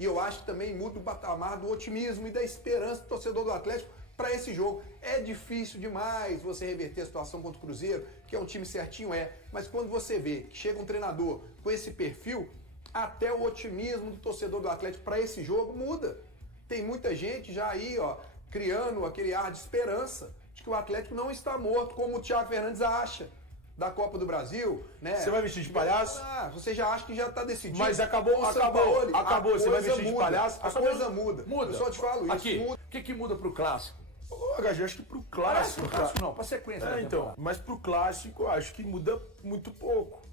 E eu acho que também muda o patamar do otimismo e da esperança do torcedor do Atlético para esse jogo. É difícil demais você reverter a situação contra o Cruzeiro, que é um time certinho, mas quando você vê que chega um treinador com esse perfil, até o otimismo do torcedor do Atlético para esse jogo muda. Tem muita gente já aí, criando aquele ar de esperança de que o Atlético não está morto, como o Thiago Fernandes acha da Copa do Brasil, né? Você vai vestir de palhaço? Você já acha que já está decidido. Mas acabou. Você vai vestir de palhaço? A coisa muda. Muda. Eu só te falo isso. Aqui, muda. o que muda pro clássico? Eu acho que pro clássico. Não, pra sequência da Então, temporada. mas pro clássico eu acho que muda muito pouco.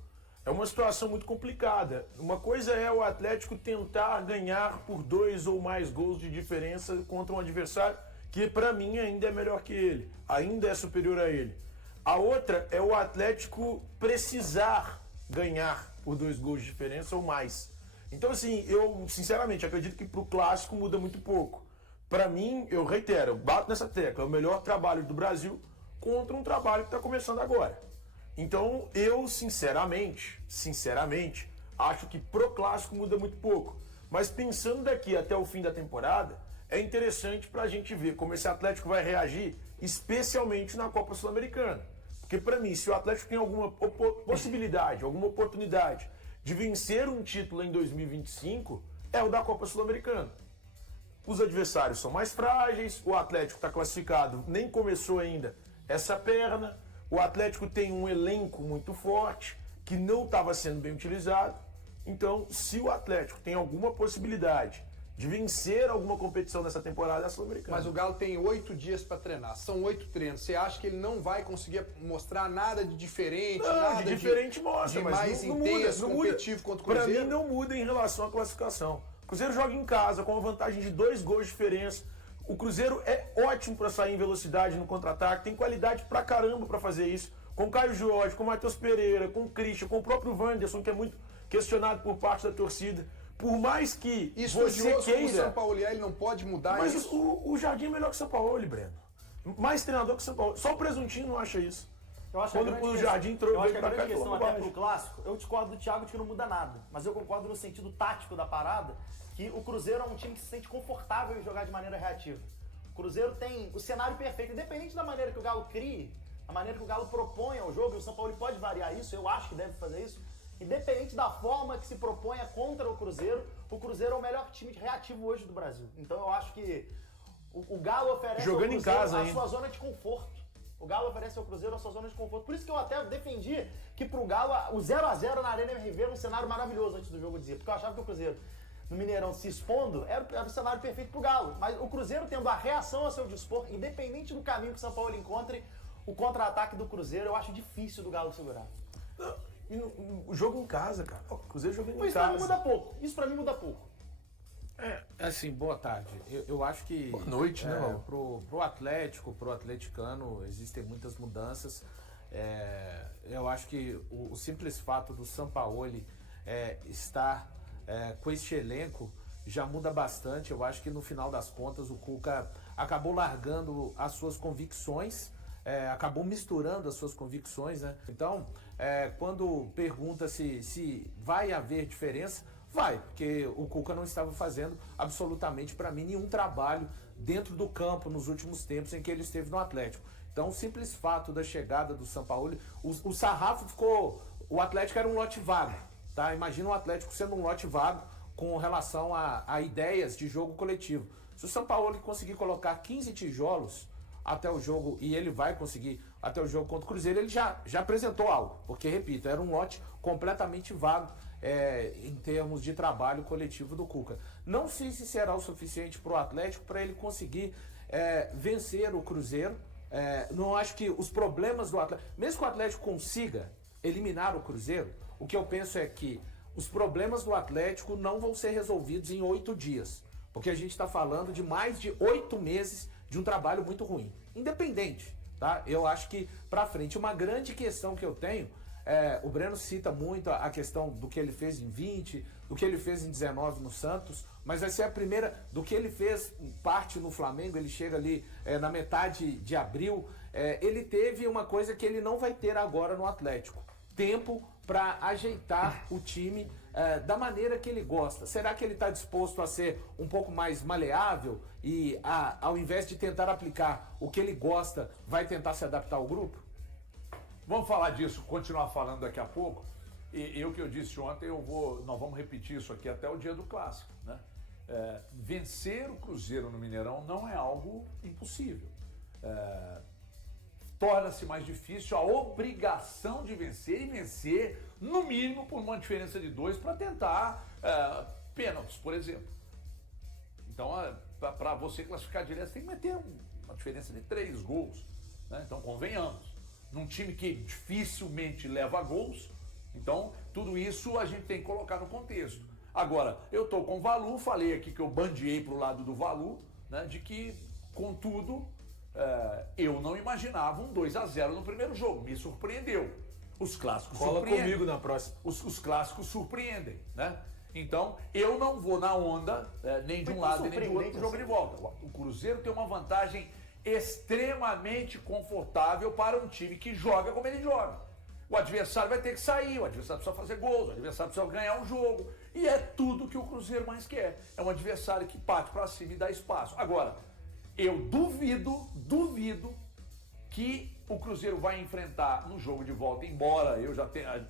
É uma situação muito complicada. Uma coisa é o Atlético tentar ganhar por 2 ou mais gols de diferença contra um adversário que pra mim ainda é melhor que ele, ainda é superior a ele. A outra é o Atlético precisar ganhar por 2 gols de diferença ou mais. Então, assim, eu sinceramente acredito que pro clássico muda muito pouco. Pra mim, eu reitero, eu bato nessa tecla, é o melhor trabalho do Brasil contra um trabalho que está começando agora. Então, eu sinceramente, acho que pro clássico muda muito pouco. Mas pensando daqui até o fim da temporada, é interessante pra gente ver como esse Atlético vai reagir, especialmente na Copa Sul-Americana. Porque pra mim, se o Atlético tem alguma possibilidade, alguma oportunidade de vencer um título em 2025, é o da Copa Sul-Americana. Os adversários são mais frágeis, o Atlético está classificado, nem começou ainda essa perna, o Atlético tem um elenco muito forte, que não estava sendo bem utilizado. Então, se o Atlético tem alguma possibilidade de vencer alguma competição nessa temporada, é a Sul-Americana. Mas o Galo tem 8 dias para treinar, são 8 treinos. Você acha que ele não vai conseguir mostrar nada de diferente? Não, nada de diferente mostra, de mas mais não intenso, muda, competitivo contra o Pra Cruzeiro? mim não muda em relação à classificação. O Cruzeiro joga em casa com uma vantagem de 2 gols de diferença. O Cruzeiro é ótimo para sair em velocidade no contra-ataque, tem qualidade pra caramba para fazer isso. Com o Caio Jorge, com o Matheus Pereira, com o Christian, com o próprio Wanderson, que é muito questionado por parte da torcida. Por mais que você queira... o São Paulo, ele não pode mudar Mas isso. o Jardim é melhor que o São Paulo, Breno. Mais treinador que o São Paulo. Só o Presuntinho não acha isso. Eu acho Quando o Jardim entrou, eu acho que veio a pra cá grande e questão falou até bobagem. pro clássico, eu discordo do Thiago de que não muda nada, mas eu concordo no sentido tático da parada, que o Cruzeiro é um time que se sente confortável em jogar de maneira reativa. O Cruzeiro tem o cenário perfeito, independente da maneira que o Galo crie, a maneira que o Galo propõe ao jogo, e o São Paulo pode variar isso, eu acho que deve fazer isso, independente da forma que se proponha contra o Cruzeiro é o melhor time reativo hoje do Brasil. Então eu acho que o Galo oferece jogando ao em Cruzeiro casa a ainda. sua zona de conforto. O Galo oferece ao Cruzeiro a sua zona de conforto. Por isso que eu até defendi que pro Galo o 0x0 na Arena MRV era um cenário maravilhoso antes do jogo, eu dizia. Porque eu achava que o Cruzeiro no Mineirão se expondo era o cenário perfeito pro Galo. Mas o Cruzeiro tendo a reação a seu dispor, independente do caminho que o São Paulo encontre, o contra-ataque do Cruzeiro eu acho difícil do Galo segurar. O jogo em casa, cara. O Cruzeiro jogando em Isso pra mim casa. muda pouco. Isso pra mim muda pouco. Assim, boa tarde. Eu acho que Boa noite, né, Raul? pro Atlético, pro atleticano, existem muitas mudanças. Eu acho que o simples fato do Sampaoli estar com este elenco já muda bastante. Eu acho que no final das contas o Cuca acabou largando as suas convicções, acabou misturando as suas convicções, né? Então, quando pergunta se vai haver diferença, vai, porque o Cuca não estava fazendo absolutamente, para mim, nenhum trabalho dentro do campo nos últimos tempos em que ele esteve no Atlético. Então, o simples fato da chegada do Sampaoli, o sarrafo ficou... O Atlético era um lote vago, tá? Imagina o Atlético sendo um lote vago com relação a ideias de jogo coletivo. Se o Sampaoli conseguir colocar 15 tijolos até o jogo, e ele vai conseguir até o jogo contra o Cruzeiro, ele já apresentou algo, porque, repito, era um lote completamente vago em termos de trabalho coletivo do Cuca. Não sei se será o suficiente para o Atlético para ele conseguir vencer o Cruzeiro. Não acho que os problemas do Atlético, mesmo que o Atlético consiga eliminar o Cruzeiro, o que eu penso é que os problemas do Atlético não vão ser resolvidos em 8 dias, porque a gente está falando de mais de 8 meses de um trabalho muito ruim, independente, tá? Eu acho que para frente, uma grande questão que eu tenho, o Breno cita muito a questão do que ele fez em 20, do que ele fez em 19 no Santos, mas vai ser a primeira, do que ele fez parte no Flamengo, ele chega ali na metade de abril, ele teve uma coisa que ele não vai ter agora no Atlético, tempo para ajeitar o time da maneira que ele gosta. Será que ele está disposto a ser um pouco mais maleável e, ao invés de tentar aplicar o que ele gosta, vai tentar se adaptar ao grupo? Vamos falar disso, continuar falando daqui a pouco. E o que eu disse ontem, nós vamos repetir isso aqui até o dia do clássico, né? Vencer o Cruzeiro no Mineirão não é algo impossível. Torna-se mais difícil a obrigação de vencer e vencer, no mínimo, por uma diferença de 2 para tentar pênaltis, por exemplo. Então, para você classificar direto, você tem que meter uma diferença de 3 gols, né? Então, convenhamos. Num time que dificilmente leva gols, então tudo isso a gente tem que colocar no contexto. Agora, eu estou com o Valu, falei aqui que eu bandeei para o lado do Valu, né, de que, contudo, eu não imaginava um 2-0 no primeiro jogo. Me surpreendeu. Os clássicos surpreendem. Comigo na próxima. Os clássicos surpreendem, né? Então, eu não vou na onda, nem de um lado nem do outro, pro jogo de volta. O Cruzeiro tem uma vantagem extremamente confortável para um time que joga como ele joga. O adversário vai ter que sair, o adversário precisa fazer gols, o adversário precisa ganhar um jogo. E é tudo que o Cruzeiro mais quer. É um adversário que parte para cima e dá espaço. Agora, eu duvido que o Cruzeiro vai enfrentar no jogo de volta, embora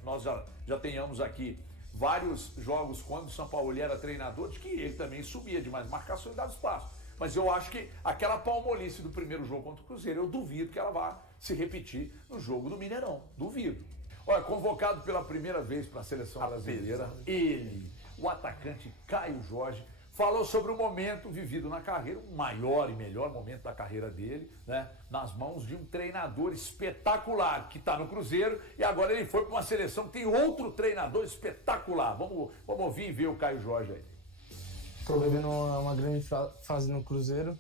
nós já tenhamos aqui vários jogos quando o Sampaoli era treinador, de que ele também subia de mais marcação e dava espaço. Mas eu acho que aquela palmolice do primeiro jogo contra o Cruzeiro, eu duvido que ela vá se repetir no jogo do Mineirão. Duvido. Olha, convocado pela primeira vez para a seleção brasileira, ele, o atacante Caio Jorge, falou sobre o momento vivido na carreira, o maior e melhor momento da carreira dele, né? Nas mãos de um treinador espetacular que está no Cruzeiro e agora ele foi para uma seleção que tem outro treinador espetacular. Vamos ouvir e ver o Caio Jorge aí. Estou vivendo uma grande fase no Cruzeiro,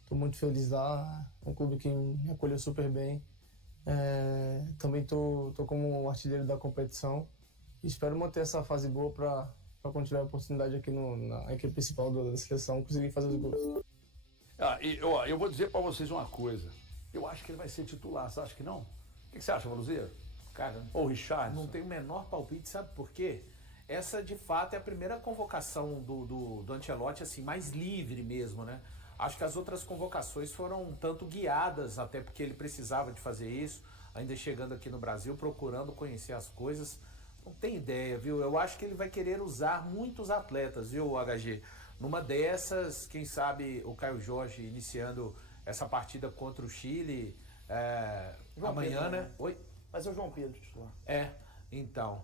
estou muito feliz lá, é um clube que me acolheu super bem. Também estou como artilheiro da competição e espero manter essa fase boa para continuar a oportunidade aqui na equipe principal da seleção, conseguir fazer os gols. Eu vou dizer para vocês uma coisa, eu acho que ele vai ser titular, você acha que não? O que você acha, Valuzeiro? Cara, ou Richard? Não tem o menor palpite, sabe por quê? Essa, de fato, é a primeira convocação do Ancelotti, assim, mais livre mesmo, né? Acho que as outras convocações foram um tanto guiadas, até porque ele precisava de fazer isso, ainda chegando aqui no Brasil, procurando conhecer as coisas. Não tem ideia, viu? Eu acho que ele vai querer usar muitos atletas, viu, HG? Numa dessas, quem sabe o Caio Jorge iniciando essa partida contra o Chile amanhã, Pedro, né? Oi? Mas é o João Pedro titular. Então...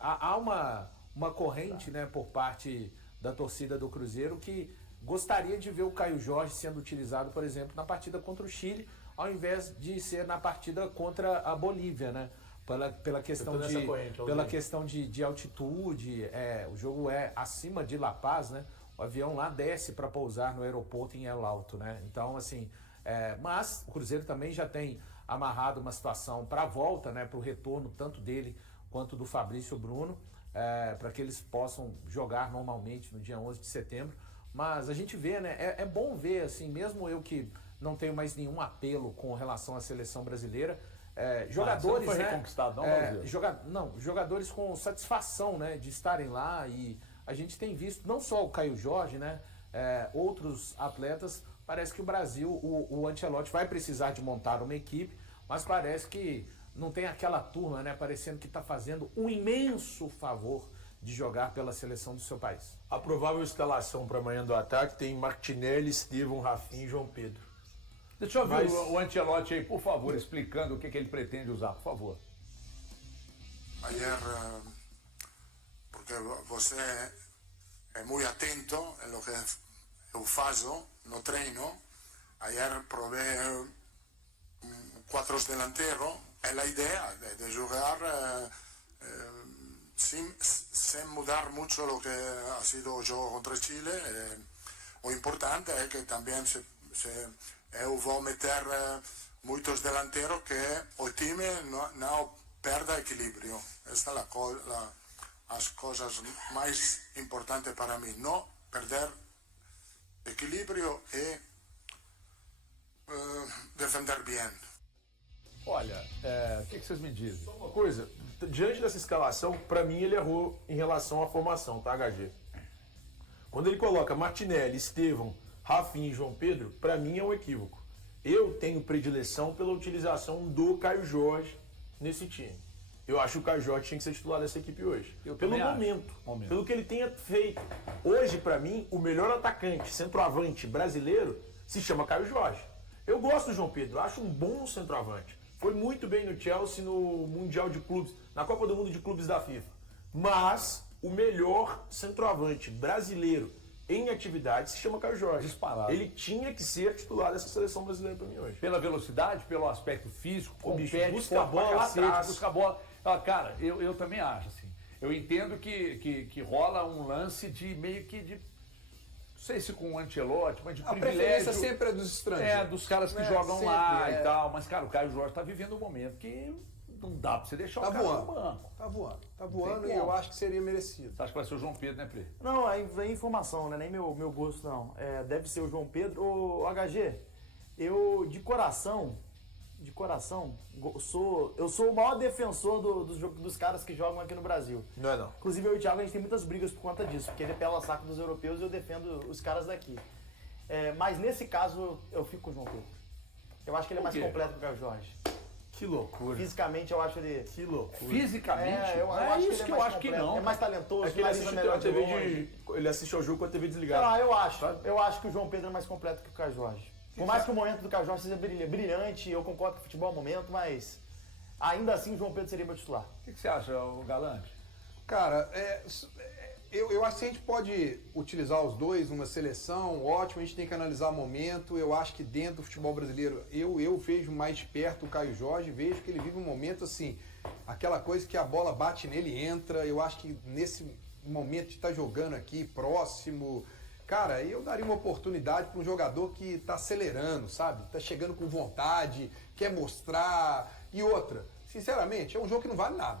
há uma corrente, né, por parte da torcida do Cruzeiro que gostaria de ver o Caio Jorge sendo utilizado, por exemplo, na partida contra o Chile, ao invés de ser na partida contra a Bolívia, né? Pela questão de altitude, o jogo é acima de La Paz, né? O avião lá desce para pousar no aeroporto em El Alto, né? Então, assim, mas o Cruzeiro também já tem amarrado uma situação para a volta, né? Para o retorno tanto dele quanto do Fabrício Bruno, para que eles possam jogar normalmente no dia 11 de setembro. Mas a gente vê, né? É bom ver, assim, mesmo eu que não tenho mais nenhum apelo com relação à seleção brasileira, jogadores, você não foi né? reconquistado, não, jogadores com satisfação, né, de estarem lá, e a gente tem visto não só o Caio Jorge, né, outros atletas. Parece que o Brasil, o Ancelotti vai precisar de montar uma equipe, mas parece que não tem aquela turma, né, parecendo que está fazendo um imenso favor de jogar pela seleção do seu país. A provável escalação para amanhã do ataque tem Martinelli, Estevão, Rafinha e João Pedro. Deixa eu ver o Ancelotti aí, por favor, explicando o que ele pretende usar, por favor. Ayer, porque você é muito atento em lo que eu faço no treino, ayer provei 4 delanteros, é a ideia de jogar sem mudar muito o que ha sido o jogo contra Chile. O importante é que também eu vou meter muitos delanteros que o time não perda equilíbrio. Esta é as coisas mais importantes para mim, não perder equilíbrio e defender bem. Olha, o que vocês me dizem? Uma coisa, diante dessa escalação, pra mim ele errou em relação à formação, tá, HG? Quando ele coloca Martinelli, Estevão, Rafinha e João Pedro, pra mim é um equívoco. Eu tenho predileção pela utilização do Caio Jorge nesse time. Eu acho que o Caio Jorge tinha que ser titular dessa equipe hoje. Pelo momento, pelo que ele tenha feito. Hoje, pra mim, o melhor atacante, centroavante brasileiro, se chama Caio Jorge. Eu gosto do João Pedro, acho um bom centroavante. Foi muito bem no Chelsea no Mundial de Clubes, na Copa do Mundo de Clubes da FIFA. Mas o melhor centroavante brasileiro em atividade se chama Caio Jorge. Disparado. Ele tinha que ser titular dessa seleção brasileira pra mim hoje. Pela velocidade, pelo aspecto físico, compete, busca a bola lá atrás. busca a bola. Ah, cara, eu também acho assim. Eu entendo que rola um lance de meio que de, não sei se com o Ancelotti, mas de A privilégio. preferência sempre é dos estrangeiros. Dos caras que jogam lá e tal. Mas, cara, o Caio Jorge tá vivendo um momento que não dá pra você deixar Tá o cara voando. no banco. Tá voando e como. eu acho que seria merecido. Você acha que vai ser o João Pedro, né, Pri? Não, aí vem informação, né? Nem meu gosto, não. Deve ser o João Pedro. Ô, HG, eu, de coração, eu sou o maior defensor dos caras que jogam aqui no Brasil. Não é não. Inclusive, eu e o Thiago, a gente tem muitas brigas por conta disso, porque ele pela saco dos europeus e eu defendo os caras daqui. Mas nesse caso, eu fico com o João Pedro. Eu acho que ele é mais completo que o Caio Jorge. Que loucura. Fisicamente, eu acho ele... Que loucura. Fisicamente? eu acho que isso ele que é eu mais acho que completo. não. É mais talentoso, É que ele finaliza assiste, melhor a TV de longe. ele assiste ao jogo com a TV desligada. Não, eu acho que o João Pedro é mais completo que o Caio Jorge. Por mais que o momento do Caio Jorge seja brilhante, eu concordo que o futebol é o momento, mas ainda assim o João Pedro seria meu titular. O que você acha, o Galante? Cara, eu acho que a gente pode utilizar os dois numa seleção, ótimo, a gente tem que analisar o momento. Eu acho que dentro do futebol brasileiro, eu vejo mais de perto o Caio Jorge, vejo que ele vive um momento assim, aquela coisa que a bola bate nele e entra. Eu acho que nesse momento de estar jogando aqui, próximo, cara, eu daria uma oportunidade para um jogador que está acelerando, sabe? Está chegando com vontade, quer mostrar. E outra, sinceramente, é um jogo que não vale nada,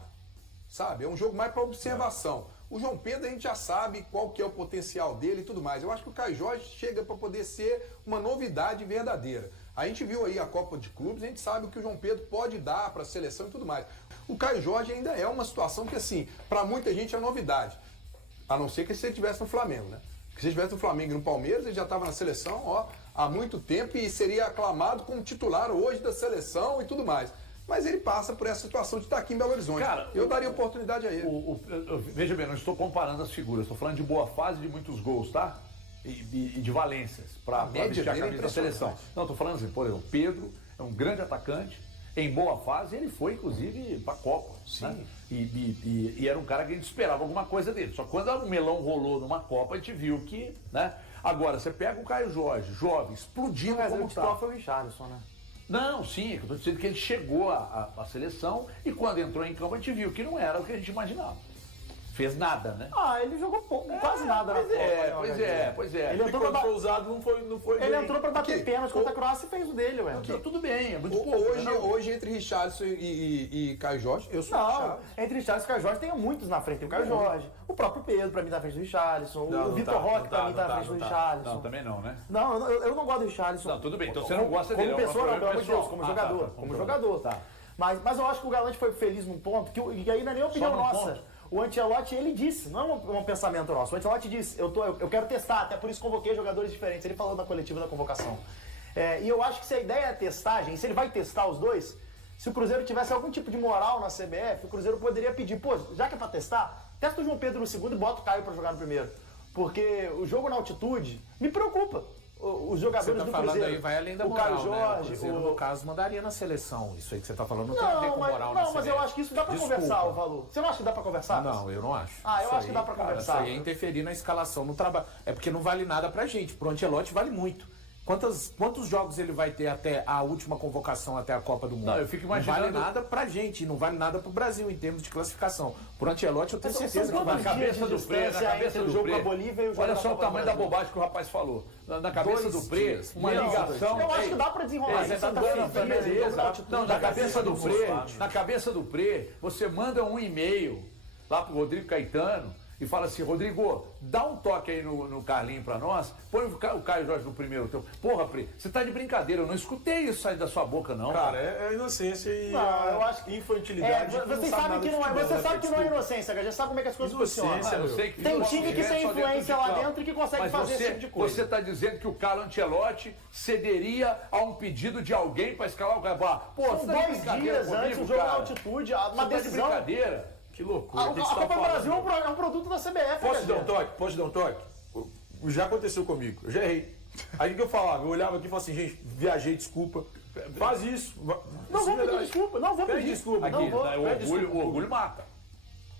sabe? É um jogo mais para observação. O João Pedro a gente já sabe qual que é o potencial dele e tudo mais. Eu acho que o Caio Jorge chega para poder ser uma novidade verdadeira. A gente viu aí a Copa de Clubes, a gente sabe o que o João Pedro pode dar para a seleção e tudo mais. O Caio Jorge ainda é uma situação que, assim, para muita gente é novidade. A não ser que se ele estivesse no Flamengo, né? Porque se ele estivesse no Flamengo e no Palmeiras, ele já estava na seleção há muito tempo e seria aclamado como titular hoje da seleção e tudo mais. Mas ele passa por essa situação de estar aqui em Belo Horizonte. Cara, eu daria oportunidade a ele. Veja bem, não estou comparando as figuras, estou falando de boa fase, de muitos gols, tá? E de valências para vestir a camisa da seleção. Não, estou falando assim, por exemplo, Pedro é um grande atacante, em boa fase, ele foi inclusive para a Copa. Sim. Né? E era um cara que a gente esperava alguma coisa dele. Só que quando o melão rolou numa Copa, a gente viu que, né? Agora, você pega o Caio Jorge, jovem, explodindo como o titular foi o Richarlison, né? Não, sim, eu estou dizendo que ele chegou à seleção e quando entrou em campo a gente viu que não era o que a gente imaginava. Fez nada, né? Ele jogou pouco, quase nada na Copa. Pois é. Ele entrou pra... foi usado, não foi Ele bem. entrou pra bater pênalti contra a Croácia e fez o dele, ué. Tudo bem, é muito pouco. Hoje, entre Richarlison e Caio Jorge, eu sou Não, entre Richarlison e Caio Jorge tem muitos na frente. Tem o Caio Jorge, o próprio Pedro pra mim tá na frente do Richarlison, o Vitor Roque pra mim tá na frente do Richarlison. Não, também não, né? Não, eu não gosto do Richarlison. Não, tudo bem, então você não gosta dele. Como pessoa, não, pelo amor de Deus, como pessoal. jogador. Como jogador. Tá. Mas eu acho que o Galante foi feliz num ponto, e aí não é nem opinião num nossa. ponto? O Ancelotti, ele disse, não é um pensamento nosso, o Ancelotti disse, eu quero testar, até por isso convoquei jogadores diferentes. Ele falou na coletiva da convocação. E eu acho que se a ideia é a testagem, se ele vai testar os dois, se o Cruzeiro tivesse algum tipo de moral na CBF, o Cruzeiro poderia pedir, pô, já que é pra testar, testa o João Pedro no segundo e bota o Caio pra jogar no primeiro. Porque o jogo na altitude me preocupa. Os jogadores do Cruzeiro. Você tá falando aí, vai além da o moral, Caio Jorge, né? O Cruzeiro, no caso, mandaria na seleção. Isso aí que você tá falando não tem a ver com mas, moral não, na mas eu acho que isso dá pra conversar, o valor. Você não acha que dá pra conversar? Não, eu não acho. Eu acho que dá pra conversar. Isso aí é interferir na escalação, no trabalho. É porque não vale nada pra gente. Pro Ancelotti vale muito. Quantos jogos ele vai ter até a última convocação, até a Copa do Mundo? Não, eu fico imaginando... Não vale nada pra gente, não vale nada pro Brasil em termos de classificação. Pro Ancelotti eu tenho certeza que Na vai. cabeça do Pre, na cabeça do jogo Pre. com a Bolívia e o jogo Olha da só o Copa do tamanho da Brasil. bobagem que o rapaz falou. Na cabeça 2 do Pre, dias. uma ligação... Eu acho que dá pra desenrolar. Você tá Não, na cabeça do Pre, você manda um e-mail lá pro Rodrigo Caetano e fala assim, Rodrigo, dá um toque aí no Carlinho pra nós, põe o Caio Jorge no primeiro tempo. Porra, Pri, você tá de brincadeira, eu não escutei isso sair da sua boca, não. Cara, é inocência e Não, eu acho que infantilidade. Você sabe que não é, você sabe que não é inocência, cara. Já sabe como é que as coisas funcionam. Eu sei que Tem time que tem influência lá dentro e que consegue mas fazer esse tipo de coisa. Você está dizendo que o Carlo Ancelotti cederia a um pedido de alguém para escalar o cara? Pô, São você tá de 2 brincadeira dias antes, comigo, o jogo na cara? altitude, uma Você tá de decisão. brincadeira? Que loucura. A o que você tá Copa do falando? Brasil é um produto da CBF. Posso te dar cara. um toque? Posso te dar um toque? Já aconteceu comigo, eu já errei. Aí o que eu falava? Eu olhava aqui e falava assim, gente, viajei, desculpa. Faz isso. Não vou pedir desculpa, não vou Pede pedir. desculpa. Aqui, Não vou. tá, o orgulho mata.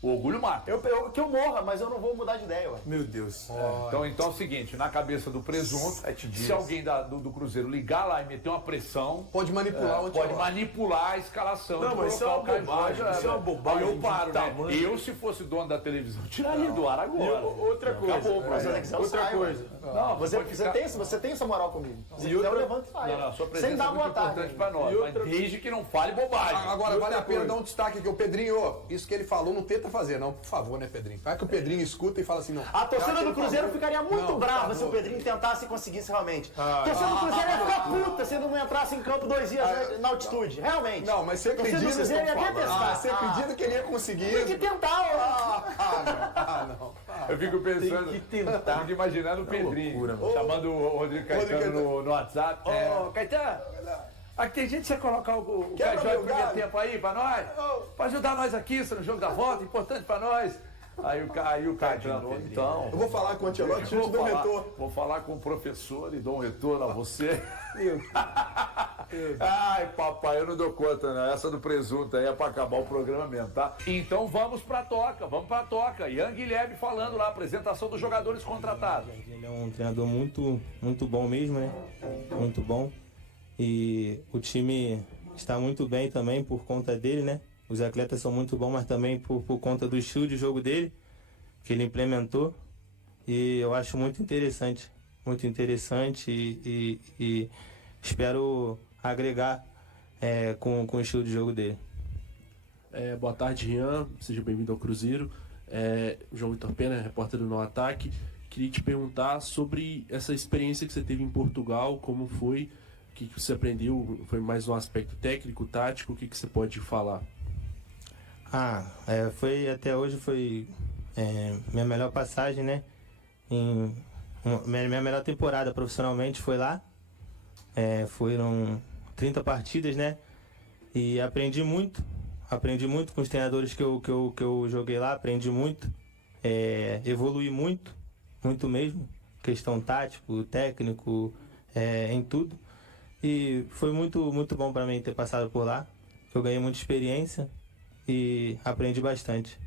O orgulho mata. Que eu morra, mas eu não vou mudar de ideia, ué. Meu Deus. Então é o seguinte, na cabeça do presunto, 7 dias. se alguém do Cruzeiro ligar lá e meter uma pressão, Pode manipular o pode Ancelotti. manipular a escalação. Não, de mas isso é colocar uma o Caio bobagem, Jorge, isso é uma bobagem Aí eu de paro, né? tamanho. Eu, se fosse dono da televisão, tiraria do ar E agora. outra coisa. Acabou, Mas se você quiser, eu outra saio, coisa. ué. Não, Você pode ficar- tem essa moral comigo. Se E quiser, eu outra- levanto e saio. Não, sua Sem presença dar é boa muito tarde. importante pra nós, E outra- mas desde que não fale bobagem. Agora, vale a pena coisa. dar um destaque aqui. O Pedrinho, isso que ele falou, não tenta fazer, não. Por favor, né, Pedrinho? Vai que o Pedrinho escuta e fala assim, não. A torcida Cara, do por Cruzeiro favor. ficaria muito Não, brava por se o favor. Pedrinho tentasse e conseguisse realmente. A torcida do Cruzeiro ia ficar puta se ele não entrasse em campo 2 dias na altitude. Realmente. Não, mas você A torcida acredita do Cruzeiro ia Ah, detestar. você acredita que ele ia conseguir? Tem que tentar, não. Eu fico pensando, Tem que tentar. eu fico imaginando o Pedrinho, loucura, mano. chamando o Rodrigo Caetano Caetano. no WhatsApp. Ô, Caetano, aqui tem gente que você colocar o Quebra Caio Jorge meu no primeiro galho. tempo aí pra nós? Pra ajudar nós aqui, isso no jogo da volta, importante pra nós. Aí o Caetano, então... Eu vou falar com o Ancelotti antes do retorno. Vou falar com o professor e dou um retorno a você. Ai, papai, eu não dou conta, né? Essa do presunto aí é pra acabar o programa mesmo, tá? Então vamos pra toca. Ian Guilherme falando lá, apresentação dos jogadores contratados. Ele é um treinador muito bom mesmo, né? Muito bom. E o time está muito bem também por conta dele, né? Os atletas são muito bons, mas também por conta do estilo de jogo dele, que ele implementou. E eu acho muito interessante e espero agregar com o estilo de jogo dele. Boa tarde, Ian. Seja bem-vindo ao Cruzeiro. João Vitor Pena, repórter do No Ataque. Queria te perguntar sobre essa experiência que você teve em Portugal, como foi, o que você aprendeu, foi mais um aspecto técnico, tático, o que você pode falar? Até hoje foi minha melhor passagem, né? Minha melhor temporada profissionalmente foi lá. Foram 30 partidas, né? E aprendi muito com os treinadores que eu joguei lá, aprendi muito, evolui muito mesmo, questão tático, técnico, em tudo. E foi muito bom para mim ter passado por lá, eu ganhei muita experiência e aprendi bastante.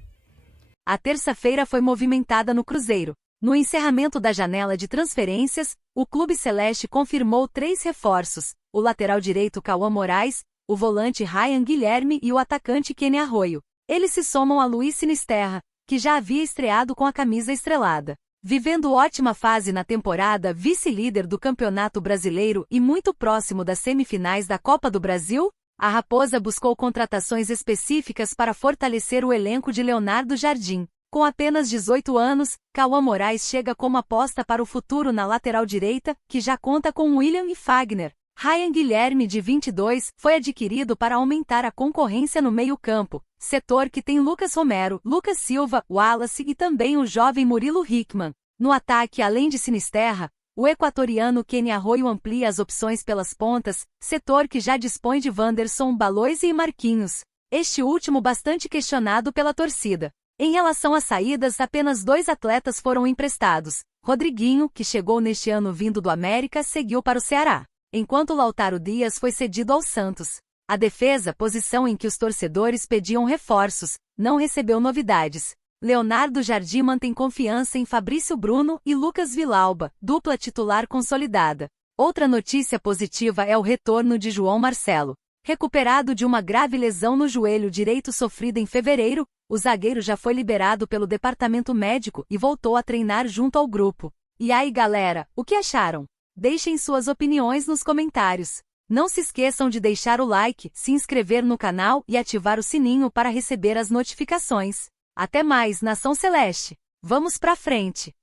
A terça-feira foi movimentada no Cruzeiro. No encerramento da janela de transferências, o Clube Celeste confirmou 3 reforços: o lateral direito Cauã Moraes, o volante Ryan Guilherme e o atacante Kenny Arroio. Eles se somam a Luiz Sinisterra, que já havia estreado com a camisa estrelada. Vivendo ótima fase na temporada, vice-líder do Campeonato Brasileiro e muito próximo das semifinais da Copa do Brasil, a Raposa buscou contratações específicas para fortalecer o elenco de Leonardo Jardim. Com apenas 18 anos, Cauã Moraes chega como aposta para o futuro na lateral direita, que já conta com William e Fagner. Ryan Guilherme, de 22, foi adquirido para aumentar a concorrência no meio-campo, setor que tem Lucas Romero, Lucas Silva, Wallace e também o jovem Murilo Hickman. No ataque, além de Sinisterra, o equatoriano Kenny Arroio amplia as opções pelas pontas, setor que já dispõe de Wanderson, Baloise e Marquinhos, este último bastante questionado pela torcida. Em relação às saídas, apenas 2 atletas foram emprestados. Rodriguinho, que chegou neste ano vindo do América, seguiu para o Ceará, enquanto Lautaro Dias foi cedido ao Santos. A defesa, posição em que os torcedores pediam reforços, não recebeu novidades. Leonardo Jardim mantém confiança em Fabrício Bruno e Lucas Villalba, dupla titular consolidada. Outra notícia positiva é o retorno de João Marcelo. Recuperado de uma grave lesão no joelho direito sofrida em fevereiro, o zagueiro já foi liberado pelo departamento médico e voltou a treinar junto ao grupo. E aí, galera, o que acharam? Deixem suas opiniões nos comentários. Não se esqueçam de deixar o like, se inscrever no canal e ativar o sininho para receber as notificações. Até mais, Nação Celeste! Vamos pra frente.